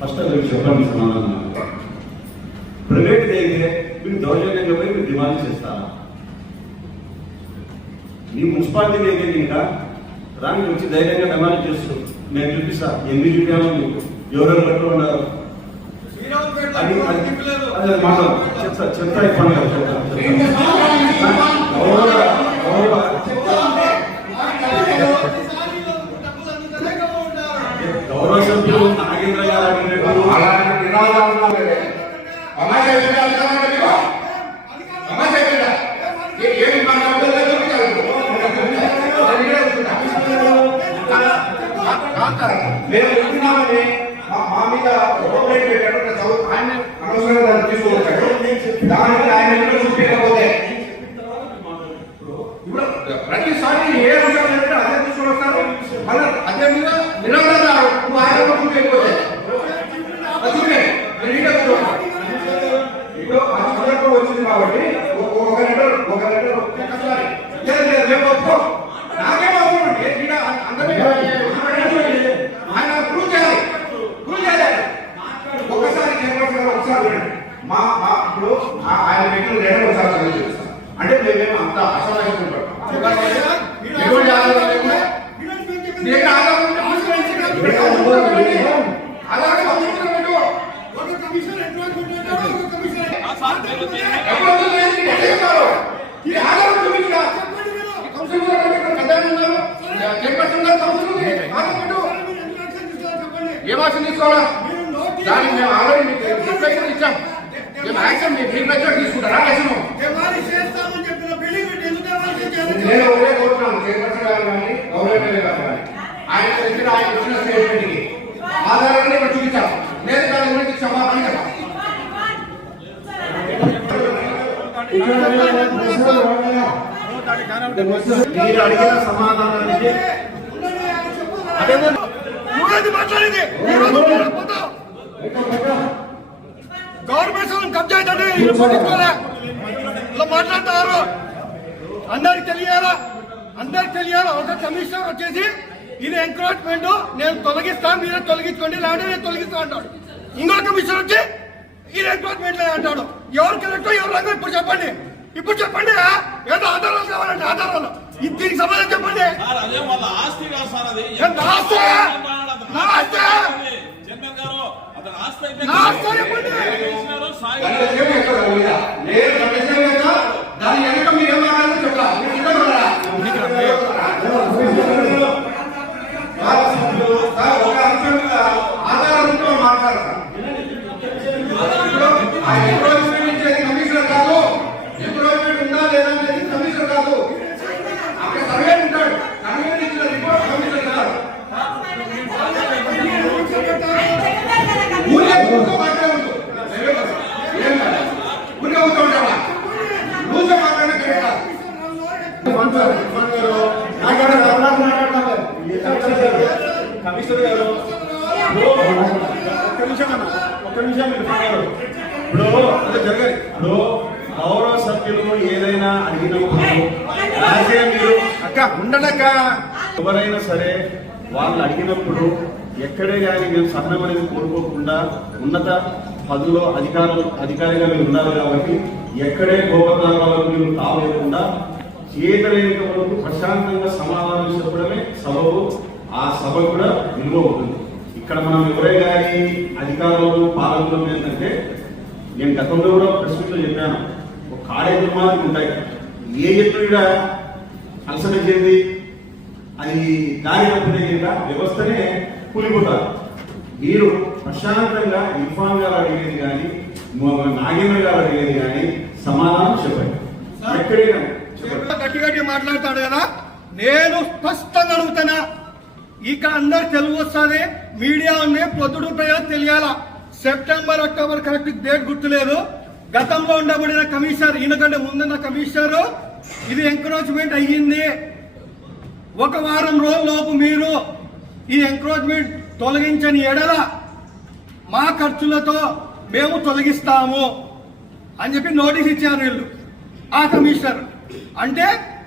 First అది చెప్పండి సమాధానం. ప్రైవేట్ అయితే మీరు దౌర్జన్యంగా పోయి మీరు డిమాండ్ చేస్తారా? మీ మున్సిపాలిటీ అయితే ఇంకా రాని వచ్చి ధైర్యంగా డిమాండ్ చేస్తూ నేను చూపిస్తా ఎన్ని చూపించాలో మీకు ఎవరెవరు కట్టు ఉన్నారు? అది మాట చెప్తా చెప్తా ఇవ్వండి చెప్తా గౌరవ గౌరవ గౌరవ సభ్యులు నాగేంద్ర గారు అడిగినట్టు అలాంటి నినాదాలు ఉన్నాయి. అమ్మాయి చెప్పిందా? అర్థం కాదు. అమ్మాయి చెప్పిందా? ఏ- ఏమి మన అర్థం లేదు మీకు? అది కూడా చెప్తున్నా. కాదు. మేము చెప్తున్నామని మా- మీద పెట్టాడు చదువు ఆయన అనవసరంగా దాన్ని తీసుకువచ్చాడు దానికి ఆయన ఇంట్లో చూపించకపోతే ఇప్పుడు ప్రతిసారి ఏ అంశం లేదంటే అదే తీసుకుని వస్తారు మళ్ళీ అదే మీద నిలబడతారు నువ్వు ఆయన చూపించకపోతే అందుకే నేను ఇంకా చూడాలి. ఇప్పుడు ఆ సందర్భం వచ్చింది కాబట్టి ఒక- ఒక లెటర్ ఒక లెటర్ ఒక్కసారి లేదు లేదు రేపు ఒప్పుకో నాకేం అవసరం అండి ఈడ అందరినీ ఆయన ప్రూవ్ చేయాలి ప్రూవ్ చేయాలి ఒక్కసారి చైర్మన్ గారు ఒకసారి వినండి. మా మా ఇప్పుడు ఆ- ఆయన పెట్టిన లెటర్ ఒకసారి చదివి చూపిస్తాం. అంటే మేమేం అంత అసహాయం ఎటువంటి ఆధారం లేకుండా నీకు ఆధారం ఉంటే ఆవిష్కరించి ఇక్కడ కంప్యూటర్ పెట్టండి. ఆధారం కంప్యూటర్ పెట్టు. ఎప్పుడు వస్తుంది? ఎక్కడ చెప్తారు? ఈ ఆధారం చూపించురా. ఈ కౌన్సిల్ కూడా ఇక్కడ పెద్ద ఆయన ఉన్నారు. చైర్మన్ ఉన్నారు, కౌన్సిల్ ఉంది. ఆధారం పెట్టు. ఏ భాష తీసుకోవాలా? దానికి మేము ఆల్రెడీ మీకు రిప్లైషన్ ఇచ్చాం. మేము యాక్షన్ మీ రిప్లైషన్ తీసుకుంటారా? యాక్షన్? నేను ఒకటే కోరుతున్నాను చైర్మన్ గారు కానీ గౌరవ గారు కానీ ఆయన ఇచ్చిన ఆయన ఇచ్చిన స్టేట్మెంట్కి ఆధారాన్ని ఇక్కడ చూపించాం. నేను దాని గురించి క్షమాపణ చెప్పాలి మీరు అడిగిన సమాధానానికి గవర్నమెంట్ కబ్జా ఇలా మాట్లాడతారు. అందరికి తెలియాలా? అందరికి తెలియాలా? ఒక కమిషనర్ వచ్చేసి ఇది ఎంక్రోచ్మెంట్ నేను తొలగిస్తా మీరే తొలగించుకోండి లేదంటే నేను తొలగిస్తా అంటాడు. ఇంకో కమిషనర్ వచ్చి ఇది ఎంక్రోచ్మెంట్ లేదు అంటాడు. ఎవరు కరెక్టో ఎవరు రంగు? ఇప్పుడు చెప్పండి. ఇప్పుడు చెప్పండి ఏదో ఆధారాలు కావాలంటే ఆధారాలు. ఇది దీనికి సమాధానం చెప్పండి. ఆస్తి నా ఆస్తి చెప్పండి. చేసినారు, సాయి దాని విషయం ఎక్కడ ఉందా? నేను కమిషన్ కదా దాని వెనక మీరు ఏం మాట్లాడాలో చెప్తా మీరు సిద్ధం ఉన్నారా? సార్, ఒక అంశం మీద ఆధారంతో మాట్లాడతారు ఆ ఎంక్రోచ్మెంట్ ఇచ్చేది కమిషనర్ కాదు ఎంక్రోచ్మెంట్ ఉందా లేదా అనేది కమిషనర్ కాదు అక్కడ సర్వే ఉంటాడు సర్వే ఇచ్చిన రిపోర్ట్ కమిషనర్ కాదు ఊరికే ఊరికే మాట్లాడదు ఏం కాదు. ఊరికే ఊరికే ఉంటావా ఊరికే మాట్లాడడం కరెక్ట్ కాదు. కమిషనర్ గారు. ఇప్పుడు ఒక్క నిమిషం అన్న ఒక్క నిమిషం మీరు మాట్లాడు. ఇప్పుడు అదే జరగాలి. ఇప్పుడు గౌరవ సభ్యులు ఏదైనా అడిగినప్పుడు రాజే మీరు అక్క ఉండడక్క ఎవరైనా సరే వాళ్ళు అడిగినప్పుడు ఎక్కడే కానీ మేము సహనం అనేది కోరుకోకుండా ఉన్నత పదులో అధికారులు అధికారిగా మీరు ఉన్నారు కాబట్టి ఎక్కడే గోపనామాలకు మీరు తావేయకుండా చేతలేని వరకు ప్రశాంతంగా సమాధానం చెప్పడమే సభకు ఆ సభ కూడా విలువ ఉంటుంది. ఇక్కడ మనం ఎవరే కానీ అధికారులు పాలకులు ఏంటంటే నేను గతంలో కూడా ప్రశ్నలో చెప్పాను. ఒక కాడే దుర్మార్గం ఉంటాయి. ఏ ఎత్తుడ అలసట చెంది అది దారి తప్పితే కనుక వ్యవస్థనే కూలిపోతారు. మీరు ప్రశాంతంగా ఇర్ఫాన్ గారు అడిగేది కానీ నాగేంద్ర గారు అడిగేది కానీ సమాధానం చెప్పండి. ఎక్కడైనా గట్టి గట్టి మాట్లాడతాడు కదా? నేను స్పష్టంగా అడుగుతున్నా. ఇక అందరు తెలుగు వస్తుంది. మీడియా ఉంది పొద్దుడు ప్రజలు తెలియాలా? సెప్టెంబర్ అక్టోబర్ కరెక్ట్ డేట్ గుర్తులేదు. గతంలో ఉండబడిన కమిషనర్ ఈయనకంటే ముందున్న కమిషనర్ ఇది ఎంక్రోచ్మెంట్ అయ్యింది. ఒక వారం రోజుల్లోపు మీరు ఈ ఎంక్రోచ్మెంట్ తొలగించని ఎడల మా ఖర్చులతో మేము తొలగిస్తాము అని చెప్పి నోటీస్ ఇచ్చారు వీళ్ళు. ఆ కమిషనర్. అంటే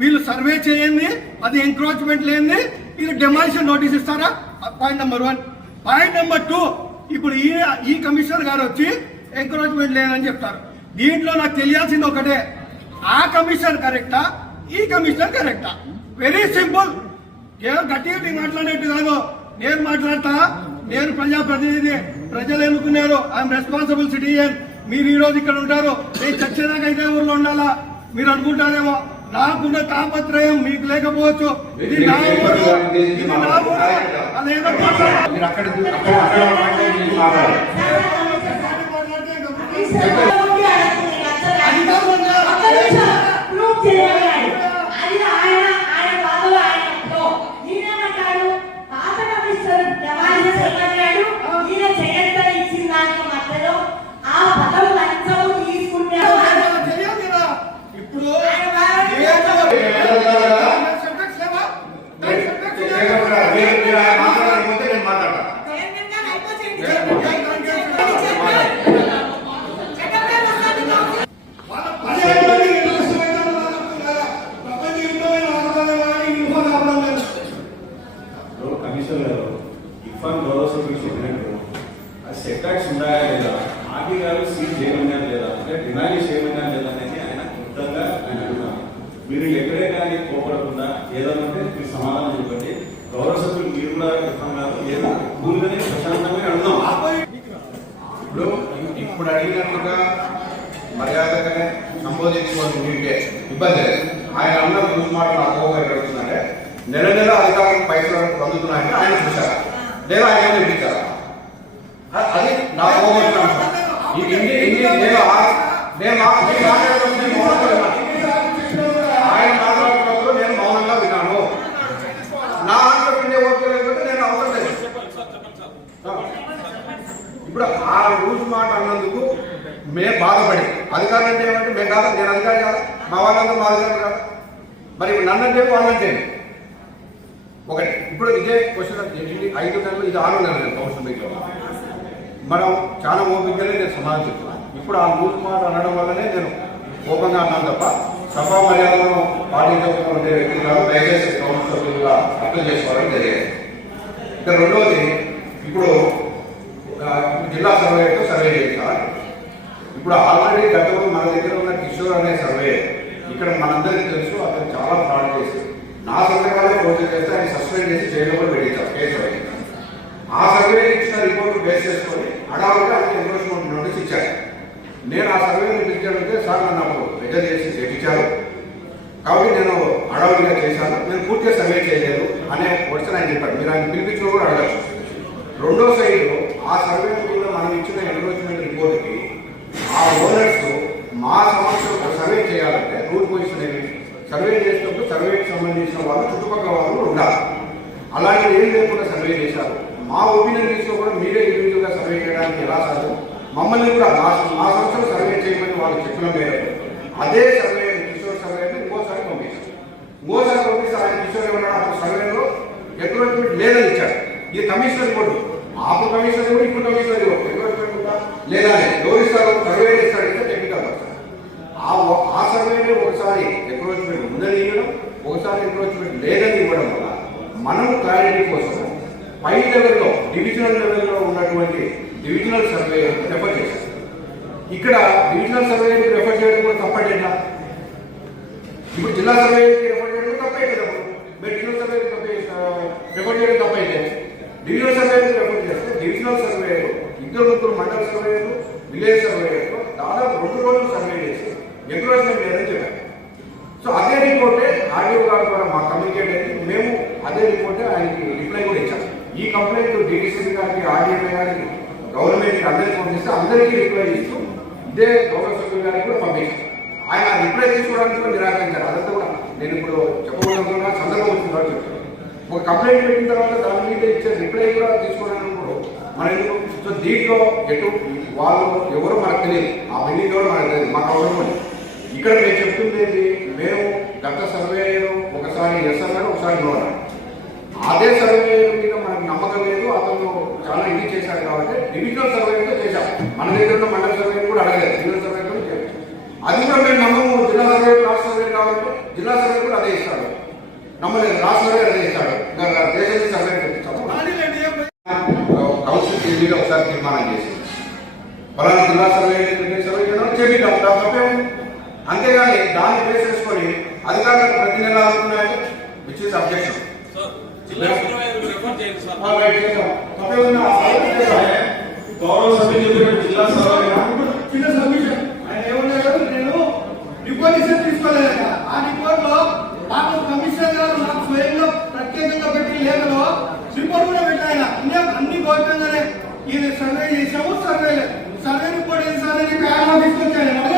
వీళ్ళు సర్వే చేయండి అది ఎంక్రోచ్మెంట్ లేని వీళ్ళు డెమాలిషన్ నోటీస్ ఇస్తారా? Point number one point number two ఇప్పుడు ఈ ఈ కమిషనర్ గారు వచ్చి ఎంక్రోచ్మెంట్ లేదని చెప్తారు. దీంట్లో నాకు తెలియాల్సింది ఒకటే. ఆ కమిషన్ కరెక్టా ఈ కమిషన్ కరెక్టా వెరీ సింపుల్ కేవలం గట్టిగా నేను మాట్లాడేట్టు కాదు. నేను మాట్లాడతా. నేను ప్రజాప్రతినిధి ప్రజలు ఎన్నుకున్నారు. ఐఎమ్ రెస్పాన్సిబుల్ సిటిజన్ మీరు ఈ రోజు ఇక్కడ ఉంటారు. నేను చచ్చేదాకా ఇదే ఊర్లో ఉండాలా? మీరు అనుకుంటారేమో? నాకున్న తాపత్రయం మీకు లేకపోవచ్చు. ఇది నా ఊరు ఇది నా ఊరు. అదేదో అక్కడ అక్కడ అక్కడ మాట్లాడి ఇది మాట్లాడాలి. ప్రూవ్ చేయాలి అది ఆయన ఆయన బాధలో ఆయన లో. ఈయనేమంటాడు పాత కమిషనర్ డెమాలిషన్ చేయమన్నాడు ఈయన చేయొద్దని ఇచ్చిన దానికి మధ్యలో ఆ పదవి లంచం తీసుకుంటే నాకు తెలియదు కదా. ఇప్పుడు ఏదో- సబ్జెక్ట్స్ లేవా? దాని సబ్జెక్ట్స్ లేవా? జగన్ గారు, మీరు- మీరు ఆయన మాట్లాడకపోతే నేను మాట్లాడతా వాళ్ళ పదిహేడులోనే ఇంట్రెస్ట్ పెట్టాలి అనుకుంటున్నారా? ప్రపంచ యుద్ధమైన ఆడవాళ్ళ వాడి యుద్ధ లాభం లేదు. ఇప్పుడు కమిషనర్ గారు ఇర్ఫాన్ గౌరవ సభ్యులు చెప్పినట్టు ఆ సెట్ బ్యాక్స్ ఉన్నాయా లేదా ఆర్టీ గారు సీల్ చేయమన్నారు లేదా అంటే డిమాండ్ చేయమన్నారు లేదా అనేది ఆయన వృద్ధంగా ఆయన అడుగుతాను మీరు ఎక్కడే కానీ కోపడకుండా ఏదైనా ఉంటే మీరు సమాధానం చెప్పండి గౌరవ సభ్యులు మీరు కూడా ఇర్ఫాన్ గారు ఏదో కూల్గానే ప్రశాంతంగా అడుగుదాం ఇప్పుడు ఇప్పుడు అడిగినట్లుగా మర్యాదగానే సంబోధించుకొని ఉంటే ఇబ్బంది లేదు. ఆయన అన్న గురించి మాట నాకు ఎక్కడ వచ్చిందంటే నెల నెల అధికారులకు పైసలు పొందుతున్నాయంటే ఆయన చూశారా. లేదా ఆయన ఏమైనా ఇప్పించారా? అది నా కోపం వచ్చిన నేను నేను మా- నేను మౌనంగా విన్నాను. ఆయన మాట్లాడుతున్నప్పుడు నేను మౌనంగా విన్నాను నా ఆన్సర్ వినే ఓపిక లేకపోతే నేను అవసరం లేదు ఇప్పుడు ఆ రూల్స్ మాట అన్నందుకు మేము బాధపడి అధికారులు అంటే ఏమంటే మేము కాదు నేను అధికారి కాదు మా వాళ్ళందరూ మా అధికారులు కాదు మరి ఇప్పుడు నన్నంటే వాళ్ళంటే ఒకటి ఇప్పుడు ఇదే క్వశ్చన్ ఇది ఐదు నెలలు ఇది ఆరు నెలలు కౌన్సిల్ మీట్లో మనం చాలా ఓపికగానే నేను సమాధానం చెప్తున్నాను ఇప్పుడు ఆ మూడు మాట అనడం వల్లనే నేను కోపంగా అన్నాను తప్ప సభా మర్యాదలను పాటించకుండా ఉండే వ్యక్తులు కాదు దయచేసి కౌన్సిల్ సభ్యులుగా అర్థం చేసుకోవడం జరిగేది. ఇక రెండవది ఇప్పుడు జిల్లా సర్వేతో సర్వే చేస్తారు ఇప్పుడు ఆల్రెడీ గతంలో మన దగ్గర ఉన్న కిషోర్ అనే సర్వే ఇక్కడ మనందరికీ తెలుసు అతను చాలా ఫ్రాడ్ చేశారు నా సందర్భాలే పోటీ చేస్తే ఆయన సస్పెండ్ చేసి జైల్లో కూడా పెట్టించారు కేసు ఆ సర్వే ఇచ్చిన రిపోర్ట్ బేస్ చేసుకొని అడావుగా ఆయన ఎన్రోల్మెంట్ నోటీస్ ఇచ్చారు. నేను ఆ సర్వేని పిలిచాడంటే సార్ నన్ను పెద్ద చేసి చేయించారు కాబట్టి నేను అడవులుగా చేశాను. నేను పూర్తిగా సర్వే చేయలేదు అనే క్వశ్చన్ ఆయన చెప్పాడు మీరు ఆయన పిలిపించిన కూడా అడగచ్చు. రెండో సైడ్ ఆ సర్వే కూడా మనం ఇచ్చిన ఎన్రోచ్మెంట్ రిపోర్ట్కి ఆ ఓనర్స్ మా సమస్యలు సర్వే చేయాలంటే రూట్ పొజిషన్ ఏమిటి సర్వే చేసినప్పుడు సర్వేకి సంబంధించిన వాళ్ళు చుట్టుపక్కల వాళ్ళు ఉండాలి. అలాగే ఏం లేకుండా సర్వే చేశారు. మా ఒపీనియన్ తీసుకుని కూడా మీరే ఇండివిజువల్గా సర్వే చేయడానికి ఎలా సాధ్యం? మమ్మల్ని కూడా మా మా సంస్థలు సర్వే చేయమని వాళ్ళు చెప్పిన మేరకు అదే సర్వే కిషోర్ సర్వేని ఇంకోసారి పంపించారు. ఇంకోసారి పంపిస్తే ఆయన కిషోర్ ఏమన్నా అప్పుడు సర్వేలో ఎంక్రోచ్మెంట్ లేదని ఇచ్చాడు. ఇది కమిషనర్ కూడా ఆపు కమిషనర్ కూడా ఇప్పుడు కమిషనర్ ఇవ్వడు ఎంక్రోచ్మెంట్ కూడా లేదా అని ఎవరు ఇస్తారు సర్వే చేస్తాడు ఇంకా టెక్నికల్ పర్సన్ ఆ ఒ- ఆ సర్వేని ఒకసారి ఎంక్రోచ్మెంట్ ఉందని ఇవ్వడం ఒకసారి ఎంక్రోచ్మెంట్ లేదని ఇవ్వడం వల్ల మనం క్లారిటీ కోసం హై లెవెల్లో డివిజనల్ లెవెల్లో ఉన్నటువంటి డివిజనల్ సర్వే రెఫర్ చేశారు. ఇక్కడ డివిజనల్ సర్వే రెఫర్ చేయడం కూడా తప్పటేనా ఇప్పుడు జిల్లా సర్వే రెఫర్ చేయడం తప్పైతే మీరు డివిజనల్ సర్వేకి రెఫర్ చేయడం తప్పైతే? డివిజనల్ సర్వేకి రెఫర్ చేస్తే డివిజనల్ సర్వే ఇద్దరు ముగ్గురు మండల సర్వేలు విలేజ్ సర్వేలు దాదాపు రెండు రోజులు సర్వే చేసి ఎంక్రోచ్మెంట్ లేదని చెప్పారు. సో అదే రిపోర్టే ఆర్డీఓ గారు ద్వారా మాకు కమ్యూనికేట్ అయింది మేము అదే రిపోర్టే ఆయనకి రిప్లై కూడా ఇచ్చాము ఈ కంప్లైంట్ డిడిసి గారికి ఆర్డీఓ గారికి గవర్నమెంట్కి అందరికీ పంపిస్తే అందరికీ రిప్లై ఇస్తూ ఇదే గౌరవ సభ్యులు గారికి కూడా పంపించాం ఆయన రిప్లై తీసుకోవడానికి కూడా నిరాకరించారు అదంతా కూడా నేను ఇప్పుడు చెప్పబోతున్నా సందర్భం వచ్చింది చెప్తాను ఒక కంప్లైంట్ పెట్టిన తర్వాత దాని మీద ఇచ్చే రిప్లై కూడా తీసుకోవడానికి కూడా మన సో దీంట్లో ఎటు వాళ్ళు ఎవరు మనకు తెలియదు. ఆ బిల్డింగ్ కూడా మనకు తెలియదు. మాకు అవసరం ఇక్కడ మేము చెప్తుంది మేము గత సర్వేలో ఒకసారి ఎస్ అన్నాడు ఒకసారి నో అదే సర్వే మీద మనకు నమ్మకం లేదు. అతను చాలా ఇది చేశాడు కాబట్టి డివిజనల్ సర్వే అయితే చేశాం. మన దగ్గర ఉన్న మండల సర్వే కూడా అడగలేదు. డివిజనల్ సర్వే కూడా చేయాలి అది కూడా మేము నమ్మము. జిల్లా సర్వే రాష్ట్ర సర్వే కాబట్టి జిల్లా సర్వే కూడా అదే ఇస్తాడు నమ్మలేదు. రాష్ట్ర సర్వే అదే ఇస్తాడు ఇంకా దేశం సర్వే పెట్టించాము. కౌన్సిల్ టీవీలో ఒకసారి తీర్మానం చేసి పలానా జిల్లా సర్వే ఏంటి, సర్వే చేయడం చేపిద్దాం దాని తప్పే అంతేగాని దాన్ని బేస్ చేసుకొని అధికారులకు ప్రతి నెల అవుతున్నాయంటే విచ్ ఇస్ అబ్జెక్షన్ గౌరవ సభ్యులు జిల్లా సభ్యులు ఆయన ఏమన్నారు నేను రిపోర్ట్ తీసుకోలేదు ఆ రిపోర్ట్లో నాకు కమిషనర్ గారు నాకు స్వయంగా ప్రత్యేకంగా సర్వే చేసాము సర్వే సర్వే రిపోర్ట్ ఏం సార్ తీసుకొచ్చాను